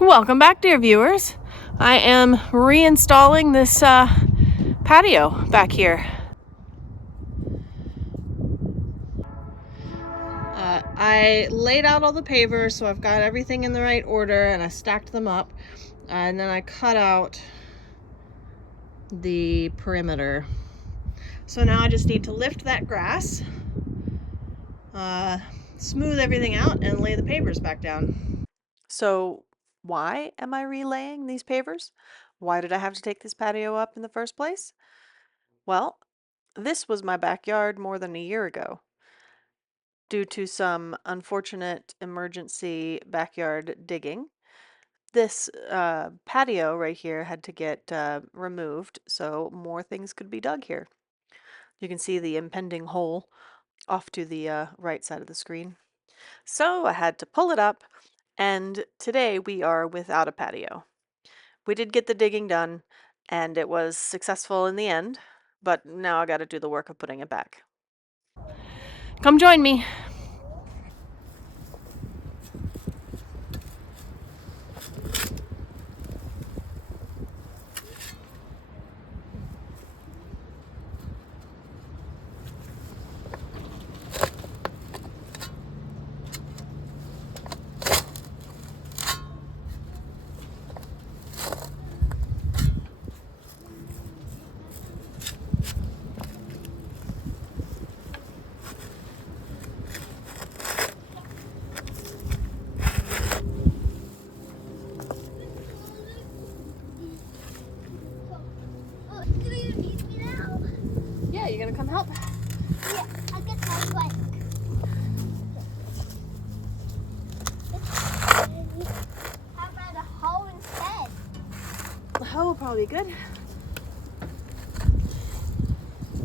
Welcome back, dear viewers. I am reinstalling this patio back here. I laid out all the pavers, so I've got everything in the right order, and I stacked them up, and then I cut out the perimeter. So now I just need to lift that grass, smooth everything out, and lay the pavers back down. So why am I relaying these pavers? Why did I have to take this patio up in the first place? Well, this was my backyard more than a year ago. Due to some unfortunate emergency backyard digging, this patio right here had to get removed so more things could be dug here. You can see the impending hole off to the right side of the screen. So I had to pull it up, and today we are without a patio. We did get the digging done, and it was successful in the end, but now I got to do the work of putting it back. Come join me. Yeah, you gonna come help? Yeah, I'll get my bike. How about a hoe instead? The hoe will probably be good.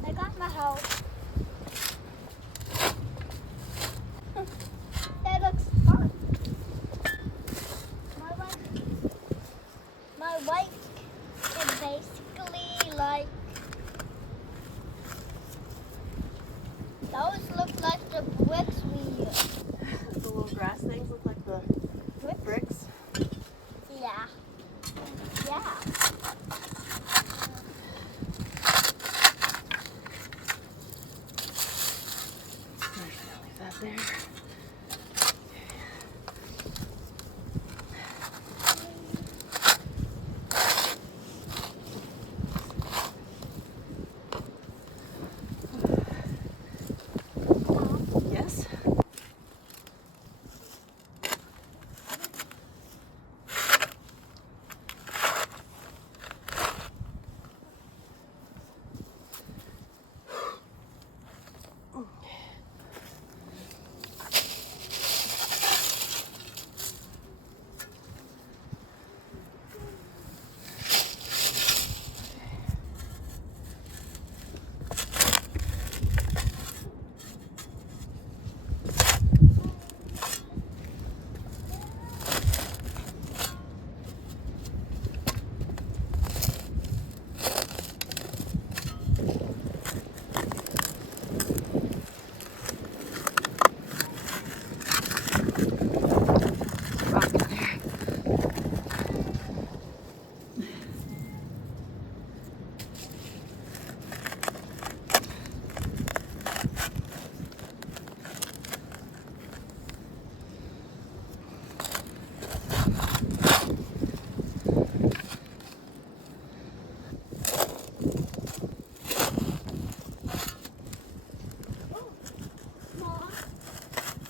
I got my hoe. That looks fun. My bike is basically like, those look like the bricks we use. The little grass things look like the bricks. Yeah. Yeah. Leave that there. Yes?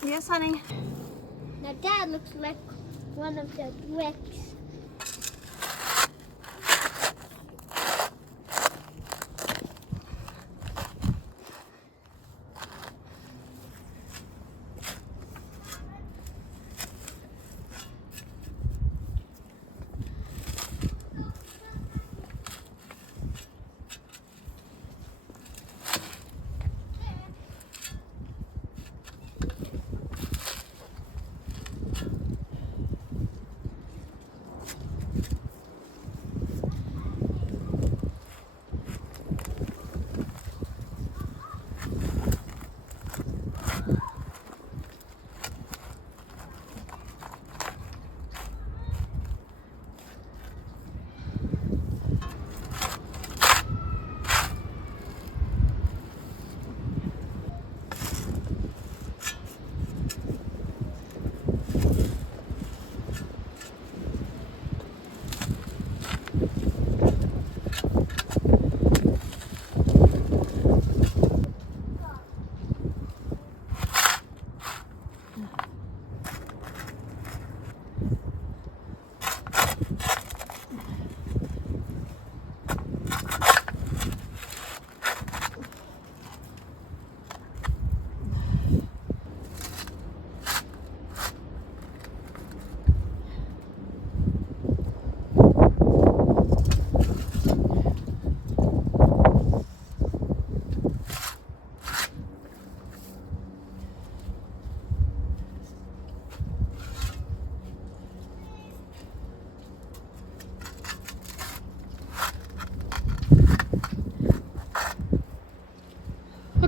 Yes, honey. Now that looks like one of the bricks.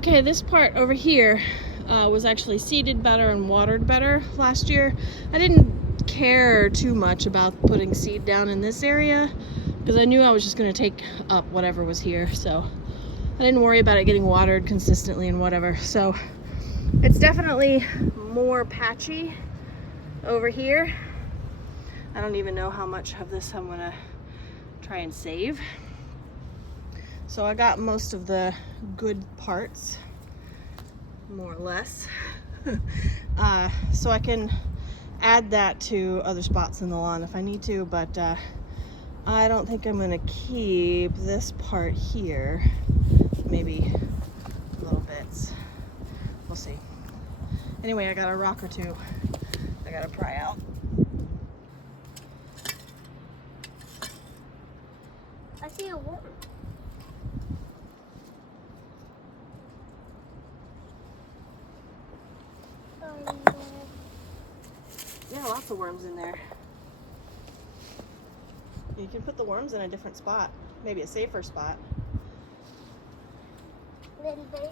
Okay, this part over here was actually seeded better and watered better last year. I didn't care too much about putting seed down in this area because I knew I was just going to take up whatever was here, so I didn't worry about it getting watered consistently and whatever. So it's definitely more patchy over here. I don't even know how much of this I'm going to try and save. So I got most of the good parts, more or less. So I can add that to other spots in the lawn if I need to, but I don't think I'm gonna keep this part here. Maybe little bits. We'll see. Anyway, I got a rock or two I gotta pry out. I see a worm. Yeah, lots of worms in there. You can put the worms in a different spot, maybe a safer spot. Little baby,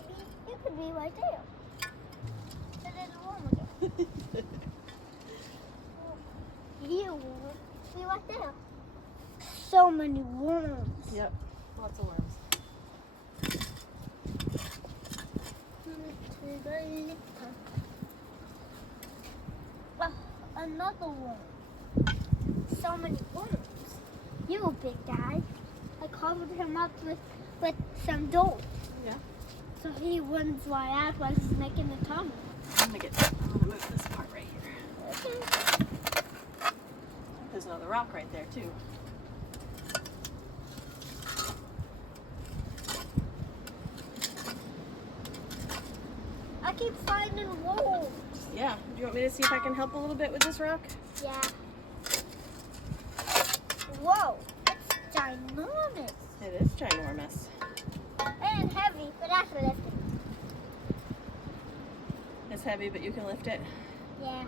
you could be right there. The little worm again. You worm, be right there. So many worms. Yep, lots of worms. Oh, another worm. So many worms. You big guy. I covered him up with some dough. Yeah. So he runs right out while he's making the tunnel. I'm gonna move this part right here. Okay. There's another rock right there too. I keep finding wolves. Yeah. Do you want me to see if I can help a little bit with this rock? Yeah. Whoa, it's ginormous. It is ginormous. And heavy, but I can lift it. It's heavy, but you can lift it. Yeah.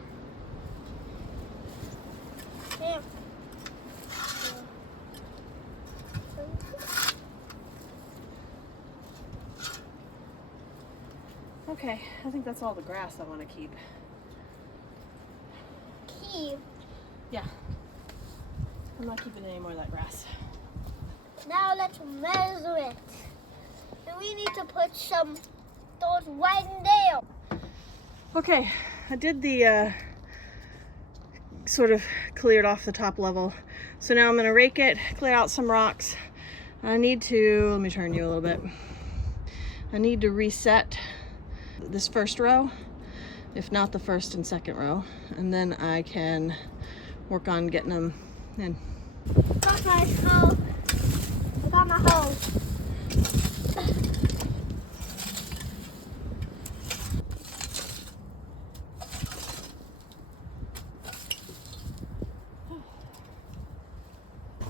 Yeah. Okay, I think that's all the grass I want to keep. Keep. Yeah. I'm not keeping any more of that grass. Now let's measure it. And we need to put those right in there. Okay, I did the sort of cleared off the top level. So now I'm going to rake it, clear out some rocks. I need to, let me turn you a little bit. I need to reset this first row, if not the first and second row, and then I can work on getting them in. Got my hoe. I got my hoe.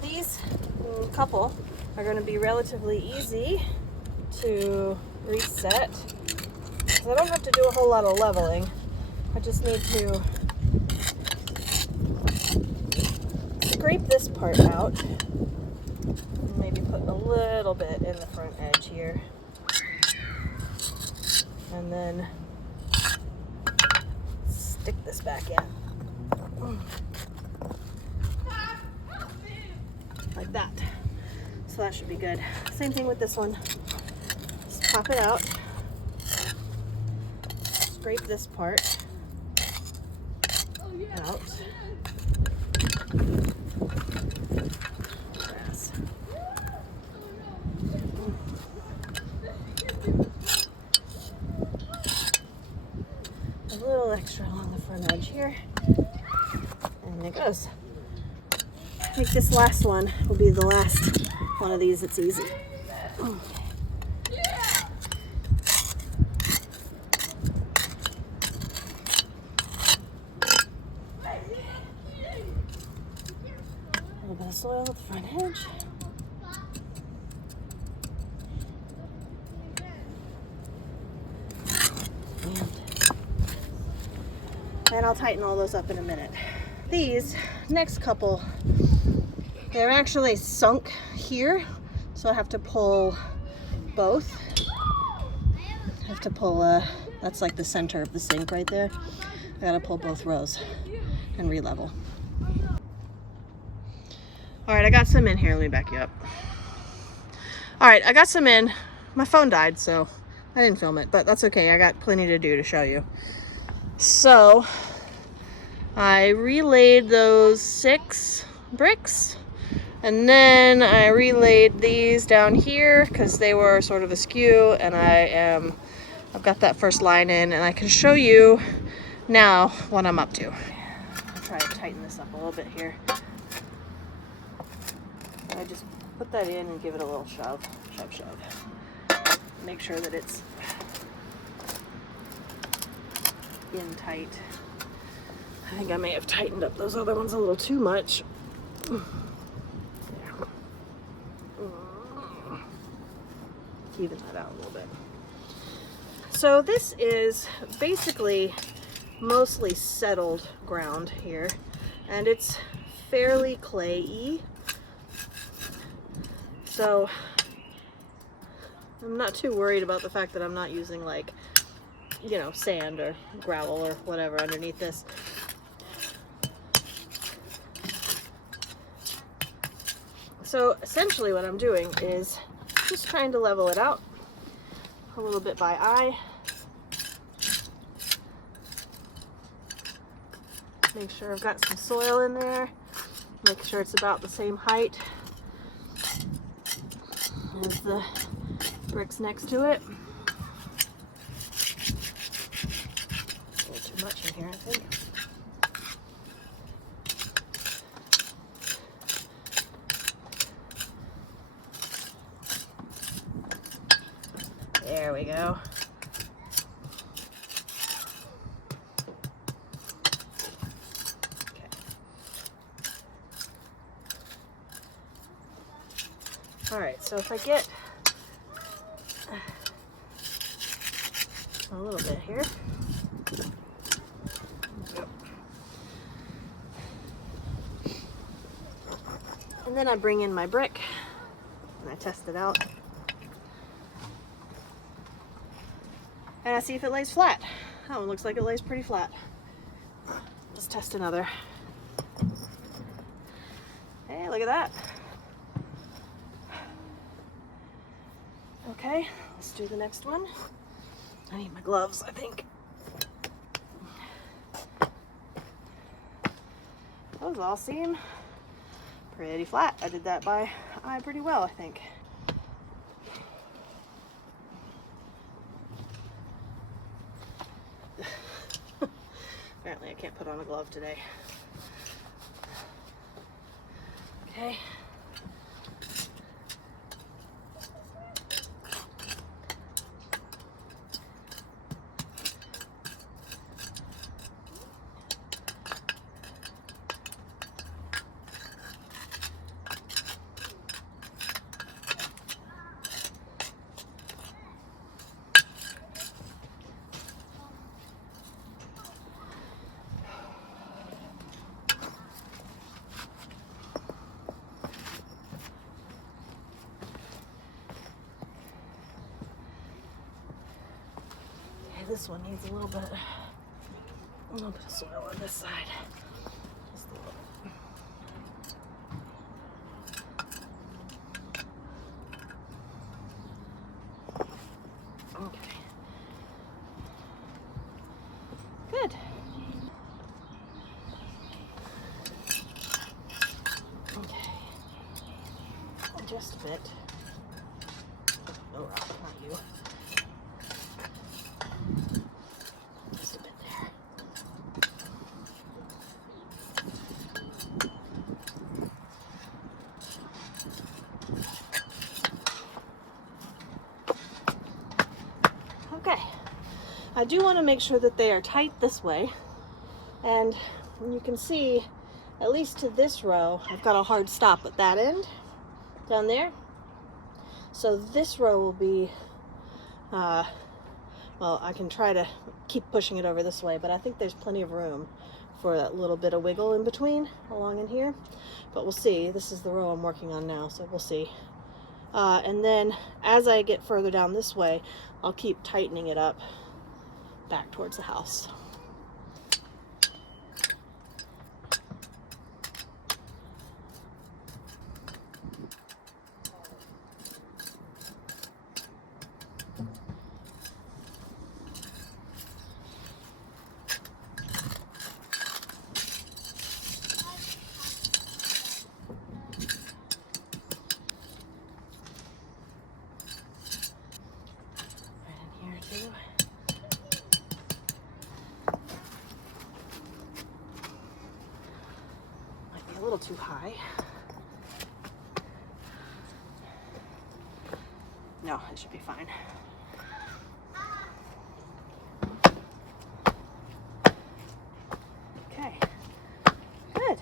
These couple are going to be relatively easy to reset. So I don't have to do a whole lot of leveling. I just need to scrape this part out and maybe put a little bit in the front edge here. And then stick this back in. Like that. So that should be good. Same thing with this one. Just pop it out. Scrape this part out. Grass. A little extra along the front edge here. And it goes. I think this last one will be the last one of these that's easy. A little bit of soil at the front edge. And I'll tighten all those up in a minute. These next couple, they're actually sunk here, so I have to pull both. I have to pull, that's like the center of the sink right there. I gotta pull both rows and re-level. All right, I got some in here. Let me back you up. All right, I got some in. My phone died, so I didn't film it, but that's okay. I got plenty to do to show you. So I relayed those 6 bricks, and then I relayed these down here because they were sort of askew, and I've got that first line in, and I can show you now what I'm up to. I'll try to tighten this up a little bit here. I just put that in and give it a little shove. Make sure that it's in tight. I think I may have tightened up those other ones a little too much. Even that out a little bit. So this is basically mostly settled ground here, and it's fairly clayey. So I'm not too worried about the fact that I'm not using, like, you know, sand or gravel or whatever underneath this. So essentially what I'm doing is just trying to level it out a little bit by eye. Make sure I've got some soil in there. Make sure it's about the same height as the bricks next to it. A little too much in here, I think. There we go. Okay. All right, so if I get a little bit here. And then I bring in my brick and I test it out. And I see if it lays flat. That one looks like it lays pretty flat. Let's test another. Hey, look at that. Okay, let's do the next one. I need my gloves, I think. Those all seem pretty flat. I did that by eye pretty well, I think. Apparently I can't put on a glove today. Okay. This one needs a little bit of soil on this side. Just a little bit. Okay. Good. Okay. Just a bit. Oh, not you. Just a bit there. Okay. I do want to make sure that they are tight this way. And you can see, at least to this row, I've got a hard stop at that end, down there. So this row will be, well, I can try to keep pushing it over this way, but I think there's plenty of room for that little bit of wiggle in between, along in here. But we'll see. This is the row I'm working on now, so we'll see And then as I get further down this way, I'll keep tightening it up back towards the house. A little too high. No, it should be fine. Okay, good.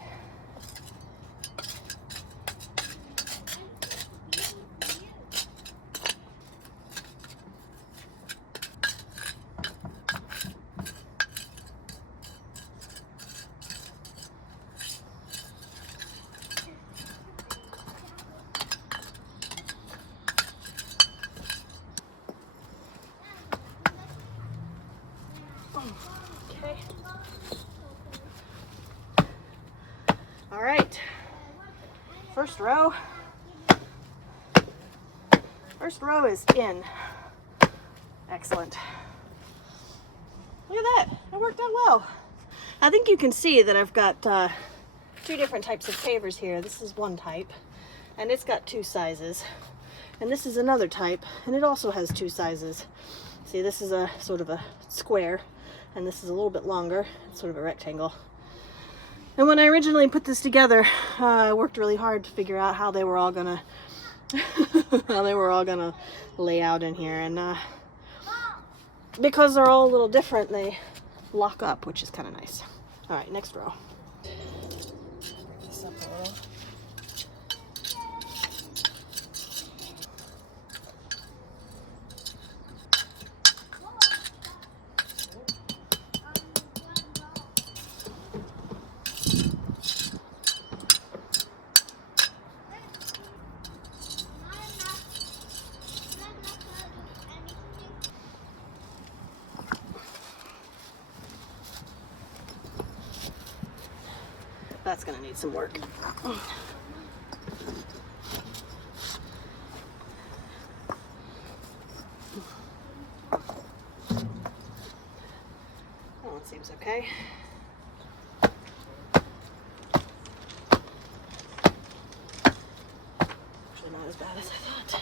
Okay. All right. First row. First row is in. Excellent. Look at that. That worked out well. I think you can see that I've got two different types of pavers here. This is one type, and it's got two sizes. And this is another type, and it also has two sizes. See, this is a sort of a square, and this is a little bit longer. It's sort of a rectangle. And when I originally put this together, I worked really hard to figure out how they were all gonna lay out in here. And because they're all a little different, they lock up, which is kind of nice. All right, next row. This up a little. That's gonna need some work. That one seems okay. Actually not as bad as I thought.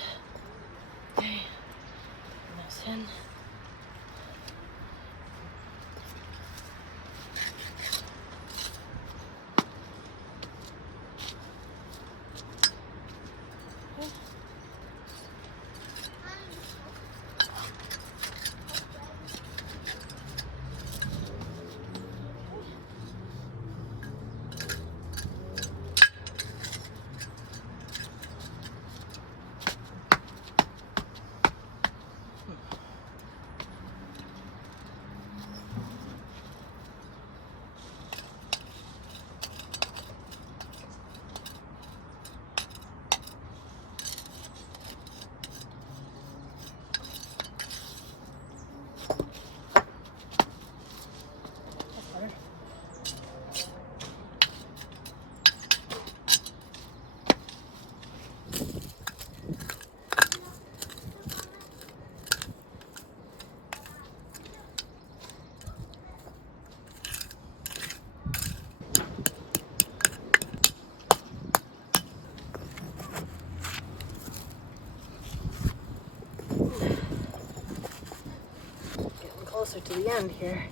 Okay, nice in. Getting closer to the end here.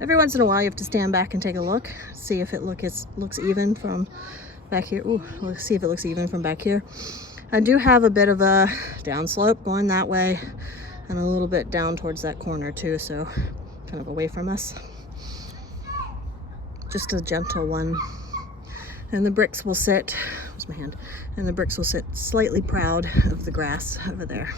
Every once in a while you have to stand back and take a look, see if it looks even from back here. Ooh, let's see if it looks even from back here. I do have a bit of a downslope going that way and a little bit down towards that corner too, so kind of away from us. Just a gentle one. And the bricks will sit, where's my hand? And the bricks will sit slightly proud of the grass over there.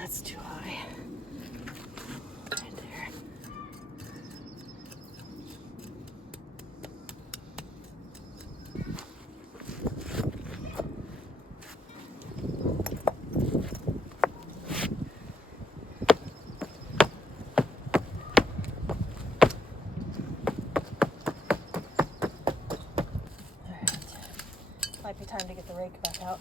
That's too high. Right there. Alright. Might be time to get the rake back out.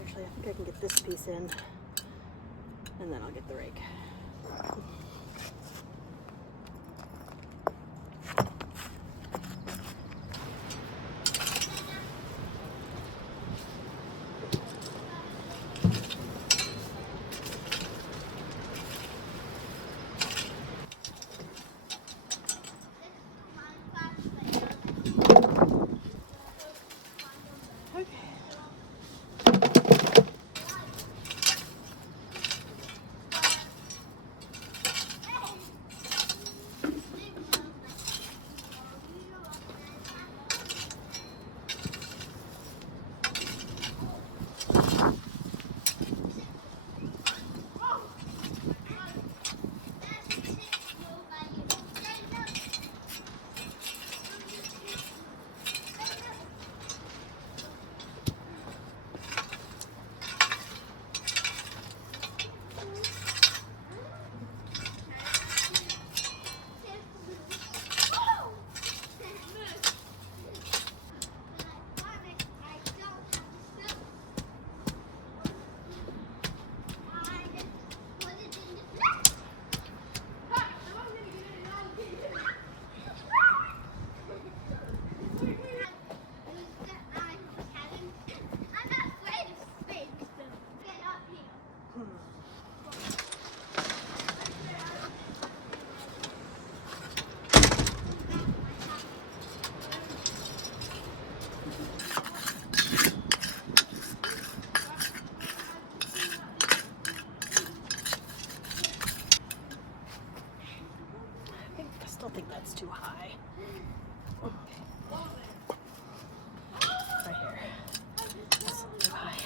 Actually, I think I can get this piece in, and then I'll get the rake. I still think that's too high. Right here. That's too high.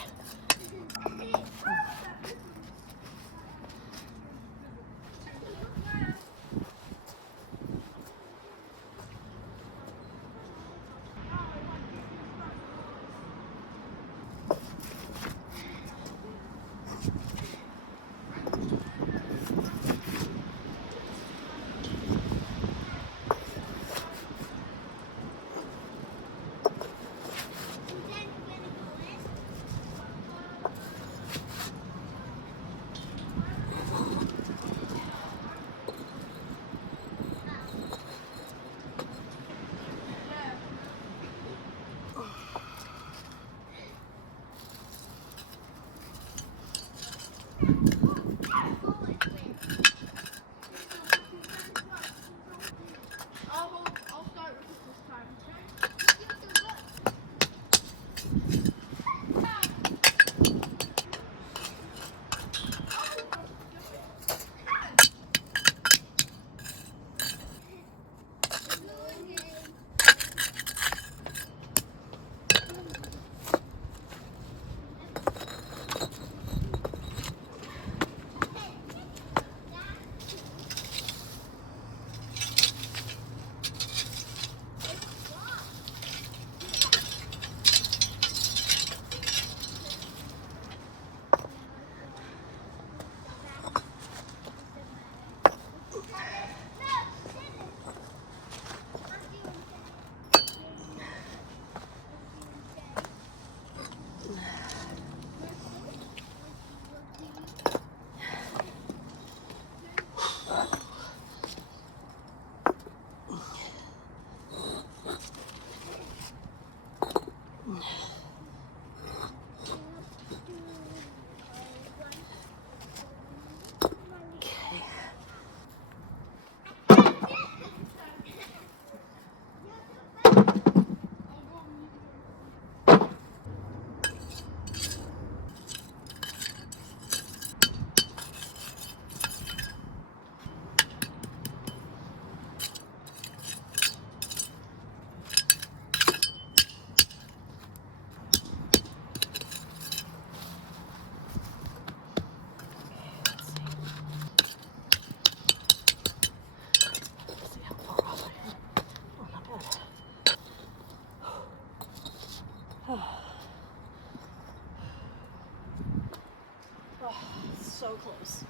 So close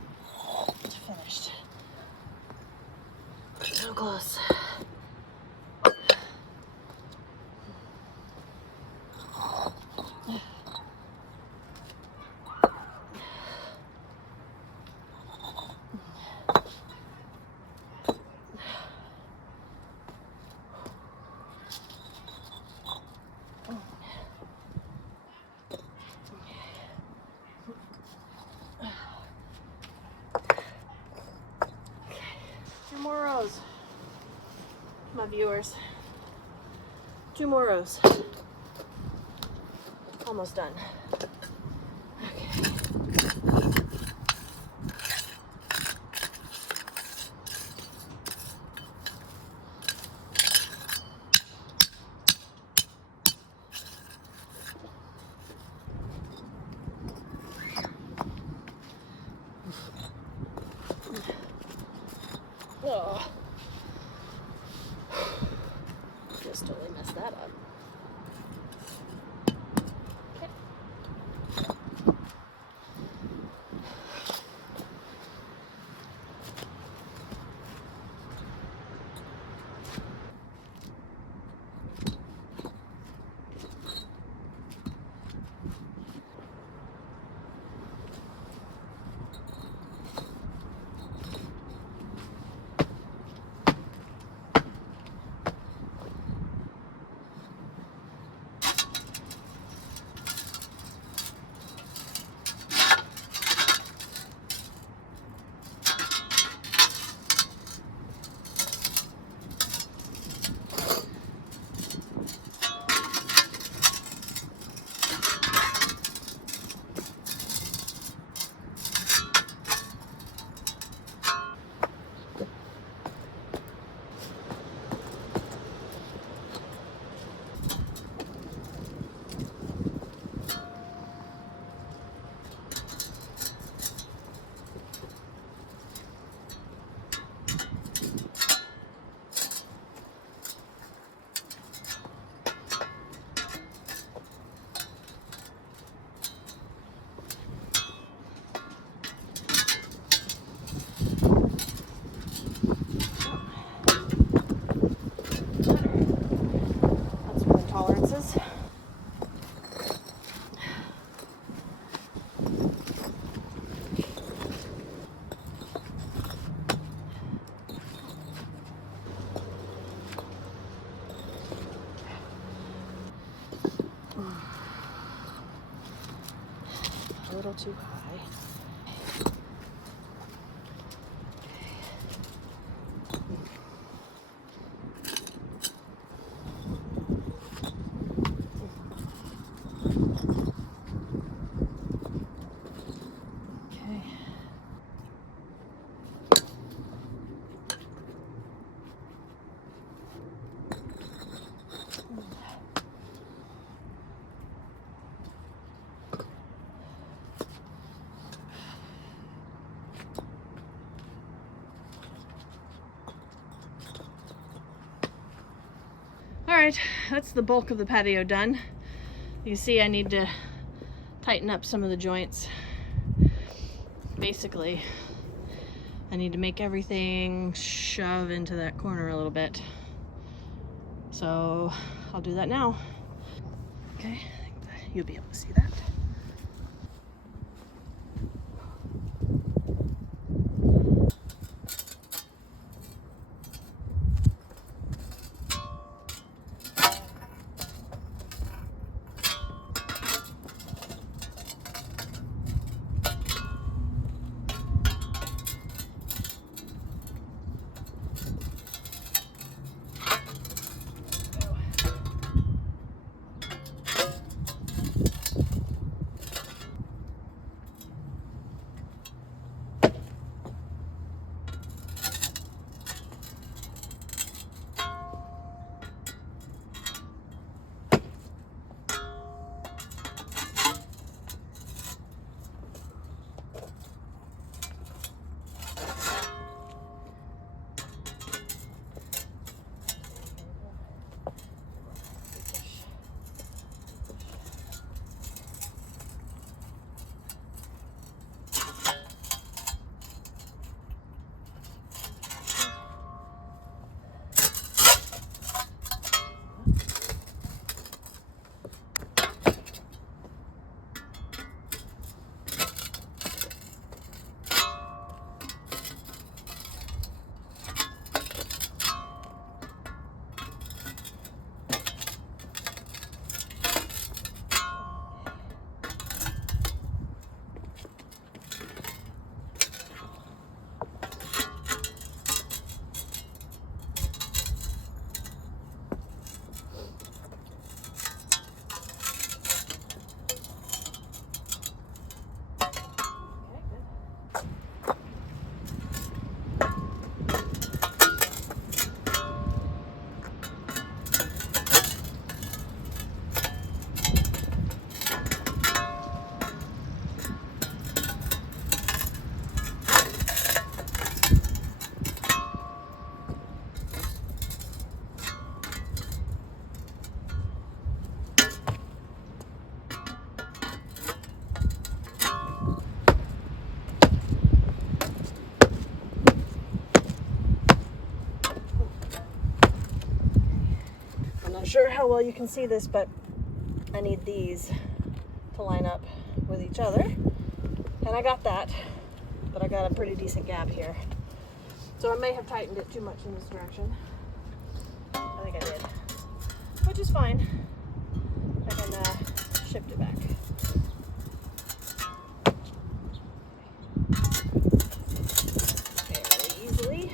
to finished. So close. Two more rows, my viewers. 2 more rows. Almost done. Oh, just totally messed that up. Okay. That's my tolerances. A little too high. Okay. All right, that's the bulk of the patio done. You see I need to tighten up some of the joints. Basically, I need to make everything shove into that corner a little bit. So I'll do that now. Okay, I think that you'll be able to see that. well you can see this, but I need these to line up with each other. And I got that, but I got a pretty decent gap here. So I may have tightened it too much in this direction. I think I did, which is fine. I can shift it back. Fairly easily.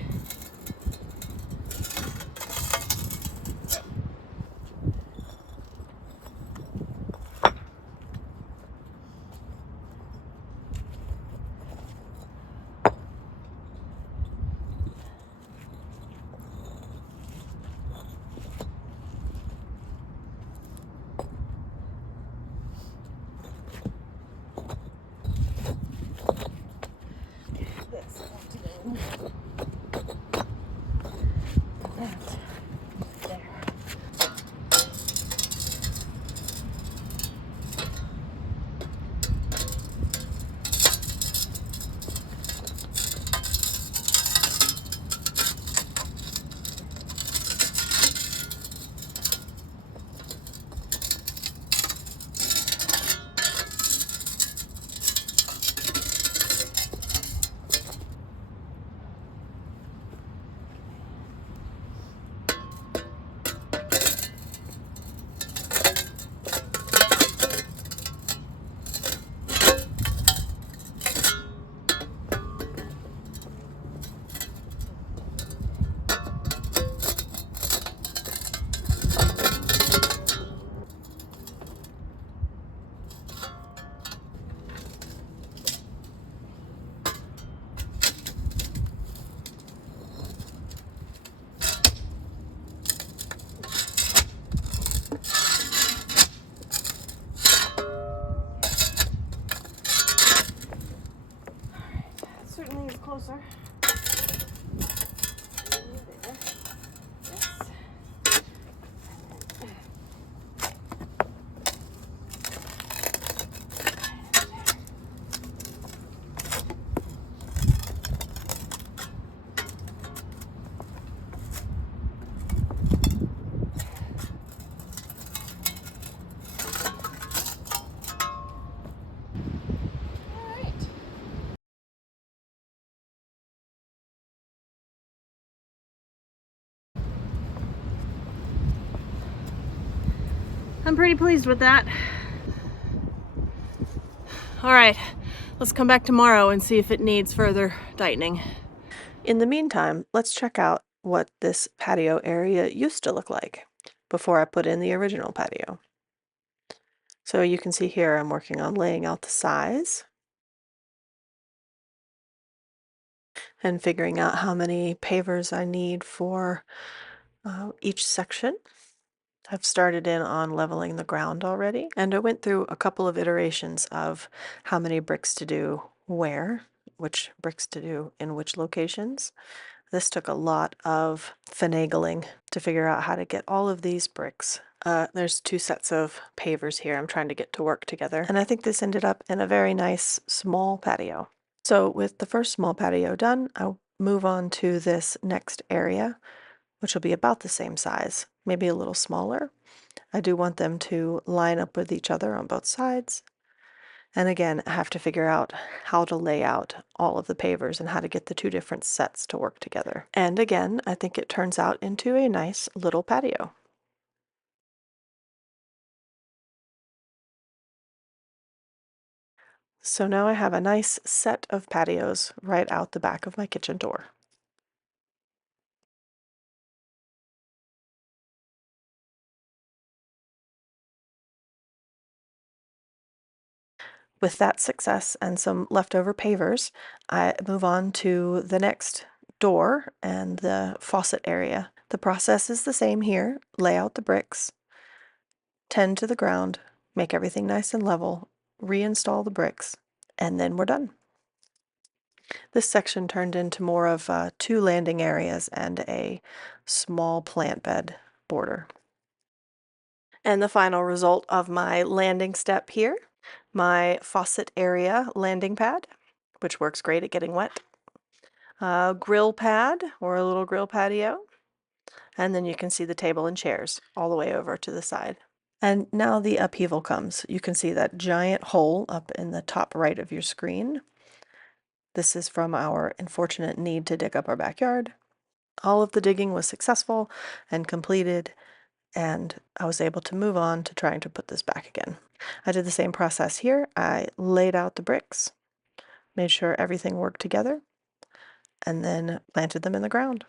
This I have to do. That. There. Certainly is closer. There. Yes. All right. I'm pretty pleased with that. All right, let's come back tomorrow and see if it needs further tightening. In the meantime, let's check out what this patio area used to look like before I put in the original patio. So you can see here I'm working on laying out the size and figuring out how many pavers I need for each section. I've started in on leveling the ground already, and I went through a couple of iterations of how many bricks to do where, which bricks to do in which locations. This took a lot of finagling to figure out how to get all of these bricks. There's two sets of pavers here I'm trying to get to work together, and I think this ended up in a very nice small patio. So with the first small patio done, I'll move on to this next area, which will be about the same size, maybe a little smaller. I do want them to line up with each other on both sides. And again, I have to figure out how to lay out all of the pavers and how to get the two different sets to work together. And again, I think it turns out into a nice little patio. So now I have a nice set of patios right out the back of my kitchen door. With that success and some leftover pavers, I move on to the next door and the faucet area. The process is the same here. Lay out the bricks, tend to the ground, make everything nice and level, reinstall the bricks, and then we're done. This section turned into more of two landing areas and a small plant bed border. And the final result of my landing step here, my faucet area landing pad, which works great at getting wet, a grill pad or a little grill patio, And then you can see the table and chairs all the way over to the side. And now the upheaval comes. You can see that giant hole up in the top right of your screen. This is from our unfortunate need to dig up our backyard. All of the digging was successful and completed, and I was able to move on to trying to put this back again. I did the same process here. I laid out the bricks, made sure everything worked together, and then planted them in the ground.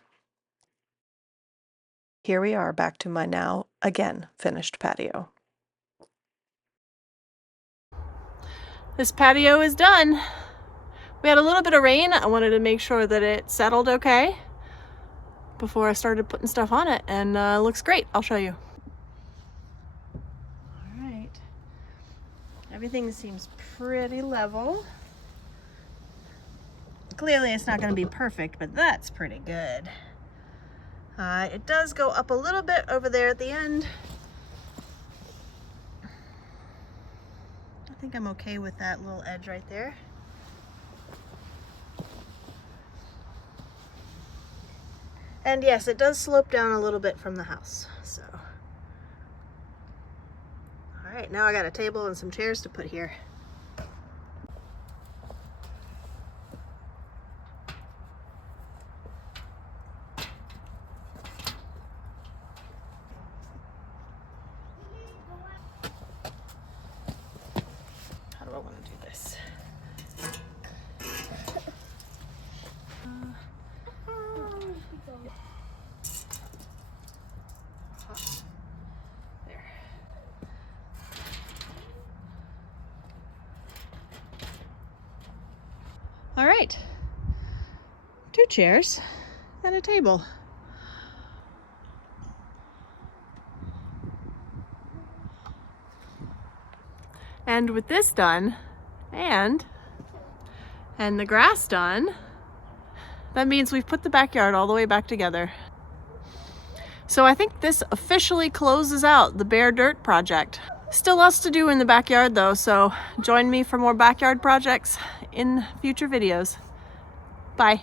Here we are back to my now, again, finished patio. This patio is done. We had a little bit of rain. I wanted to make sure that it settled okay before I started putting stuff on it, and it looks great. I'll show you. All right. Everything seems pretty level. Clearly it's not going to be perfect, but that's pretty good. It does go up a little bit over there at the end. I think I'm okay with that little edge right there. And yes, it does slope down a little bit from the house, so. All right, now I got a table and some chairs to put here. How do I want to do this? There. All right, 2 chairs and a table. And with this done, and the grass done, that means we've put the backyard all the way back together. So I think this officially closes out the bare dirt project. Still lots to do in the backyard though, so join me for more backyard projects in future videos. Bye.